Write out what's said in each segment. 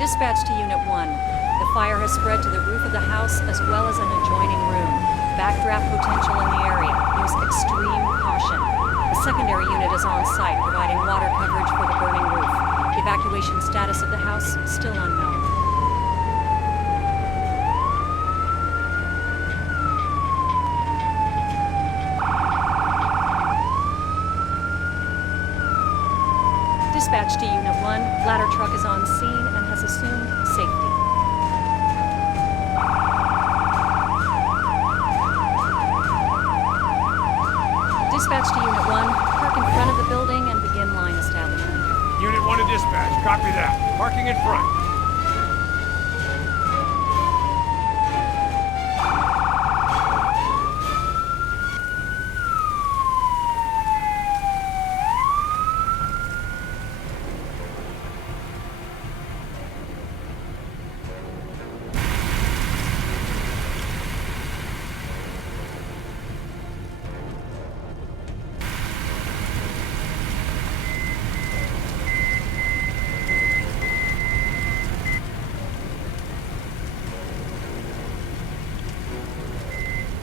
Dispatch to Unit 1. The fire has spread to the roof of the house as well as an adjoining room. Backdraft potential in the area. Use extreme caution. A secondary unit is on site, providing water coverage for the burning roof. Evacuation status of the house still unknown. Dispatch to Unit 1. Ladder truck is on scene and has assumed safety. Dispatch to Unit 1. Park in front of the building and begin line establishment. Unit 1 to dispatch. Copy that. Parking in front.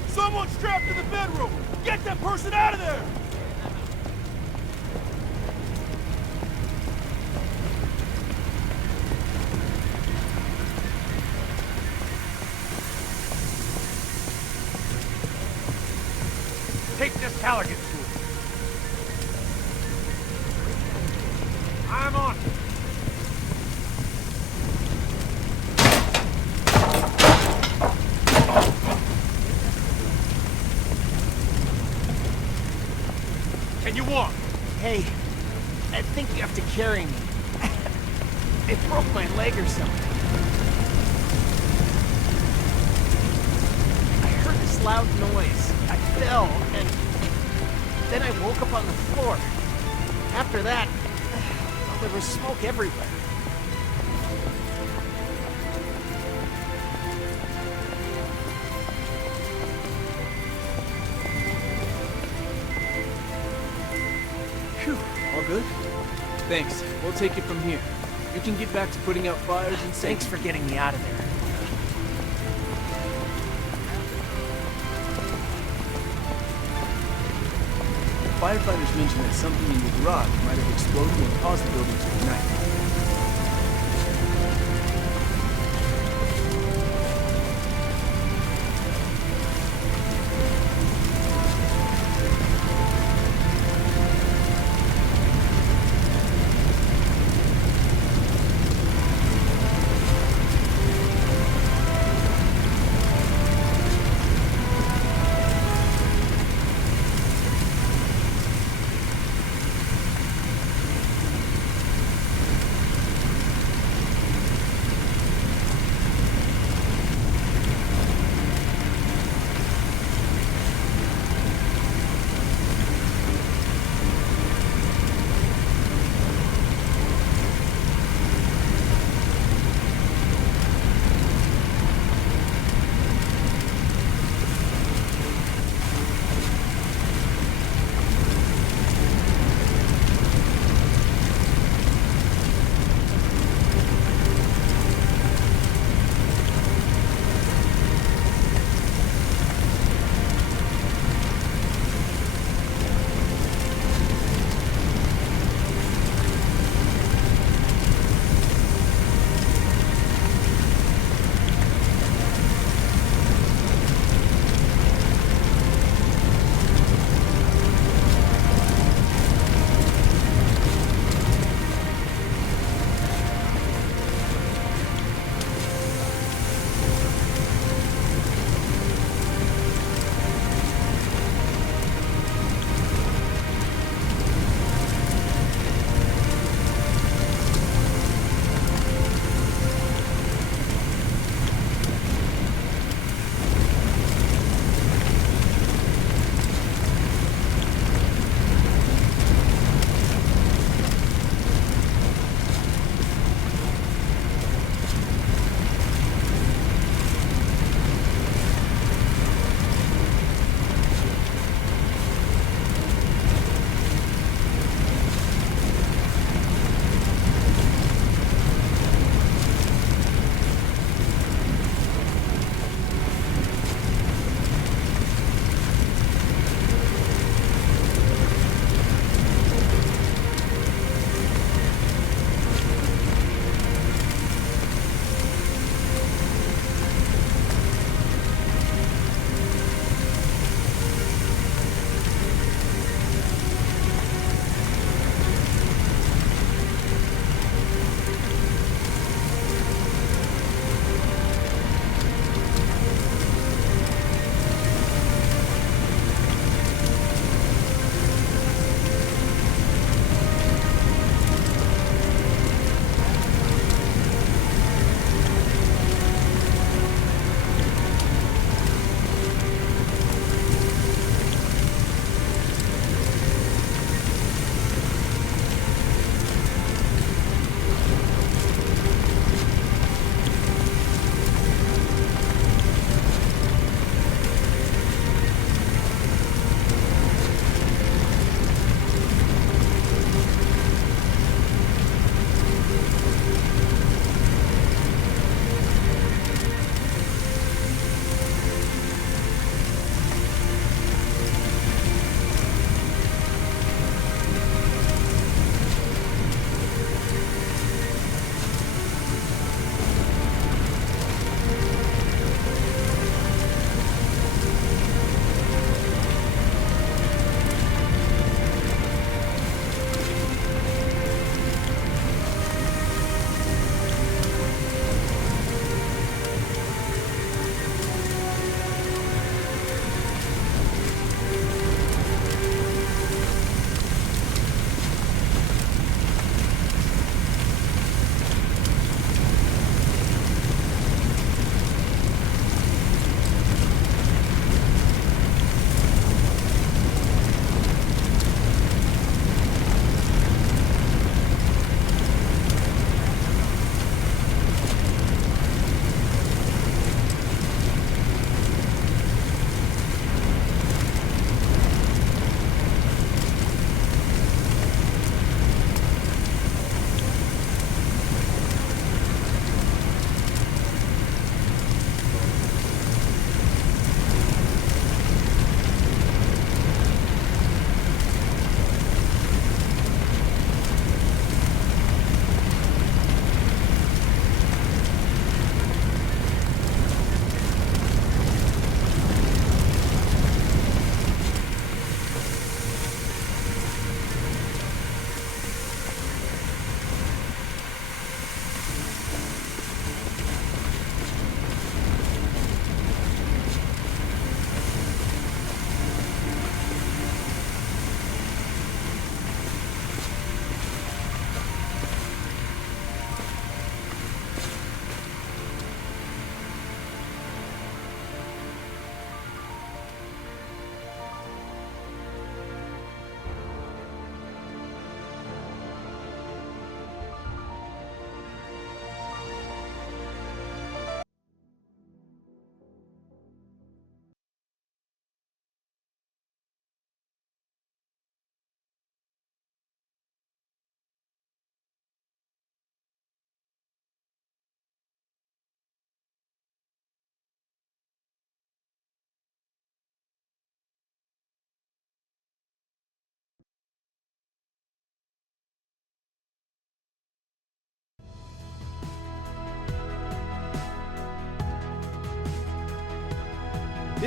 Someone's trapped in the bedroom! Get that person out of there! Take this Callaghan to him. I'm on it. Can you walk? Hey, I think you have to carry me. It broke my leg or something. I heard this loud noise. I fell, and then I woke up on the floor. After that, well, there was smoke everywhere. Phew, all good? Thanks. We'll take it from here. You can get back to putting out fires and Thanks for getting me out of there. Firefighters mentioned that something in the garage might have exploded and caused the building to ignite.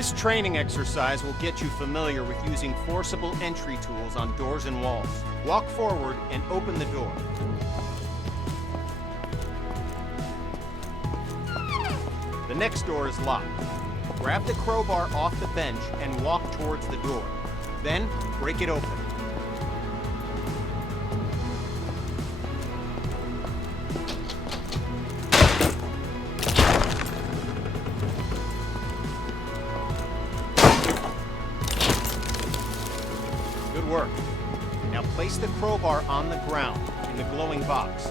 This training exercise will get you familiar with using forcible entry tools on doors and walls. Walk forward and open the door. The next door is locked. Grab the crowbar off the bench and walk towards the door. Then, break it open. Good work. Now place the crowbar on the ground in the glowing box.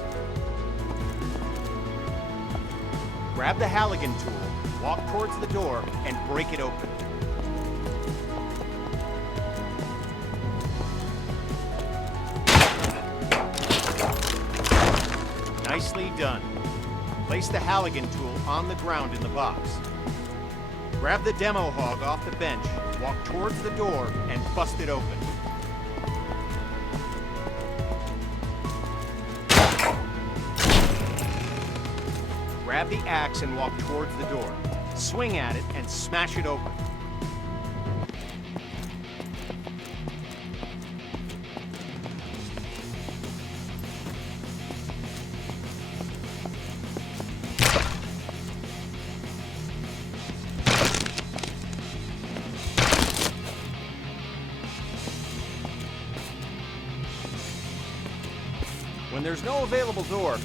Grab the Halligan tool, walk towards the door, and break it open. Nicely done. Place the Halligan tool on the ground in the box. Grab the demo hog off the bench, walk towards the door, and bust it open. Grab the axe and walk towards the door. Swing at it and smash it open. When there's no available door,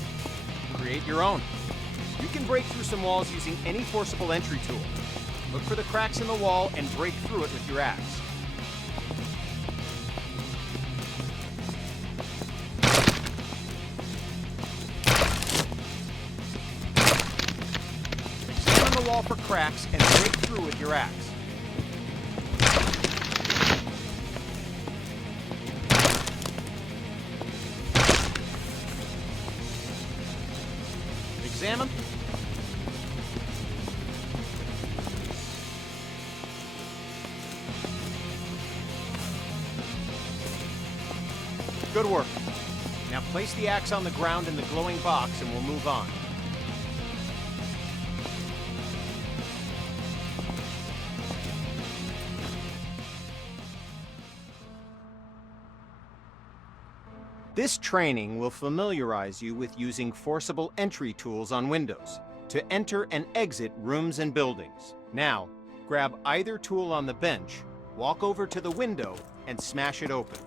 create your own. You can break through some walls using any forcible entry tool. Look for the cracks in the wall and break through it with your axe. Examine the wall for cracks and break through with your axe. Examine. Good work. Now place the axe on the ground in the glowing box and we'll move on. This training will familiarize you with using forcible entry tools on windows to enter and exit rooms and buildings. Now, grab either tool on the bench, walk over to the window, and smash it open.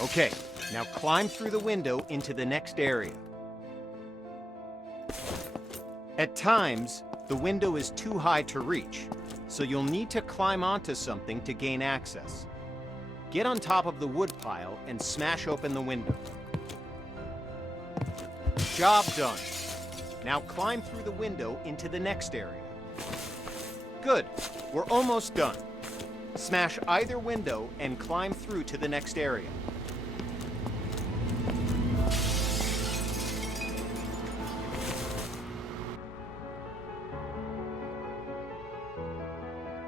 Okay, now climb through the window into the next area. At times, the window is too high to reach, so you'll need to climb onto something to gain access. Get on top of the wood pile and smash open the window. Job done. Now climb through the window into the next area. Good, we're almost done. Smash either window and climb through to the next area.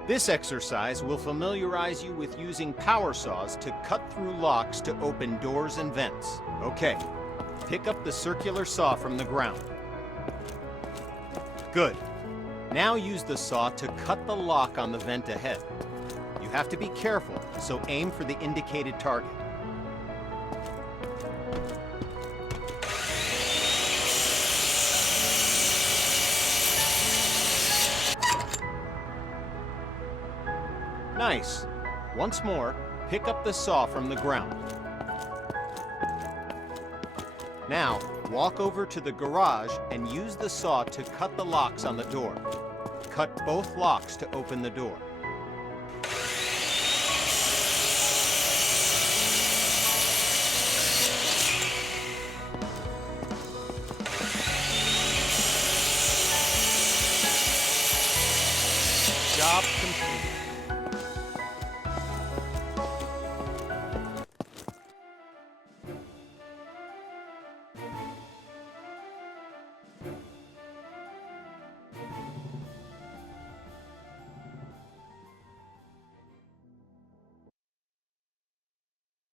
This exercise will familiarize you with using power saws to cut through locks to open doors and vents. Okay, pick up the circular saw from the ground. Good. Now use the saw to cut the lock on the vent ahead. You have to be careful, so aim for the indicated target. Nice. Once more, pick up the saw from the ground. Now, walk over to the garage and use the saw to cut the locks on the door. Cut both locks to open the door.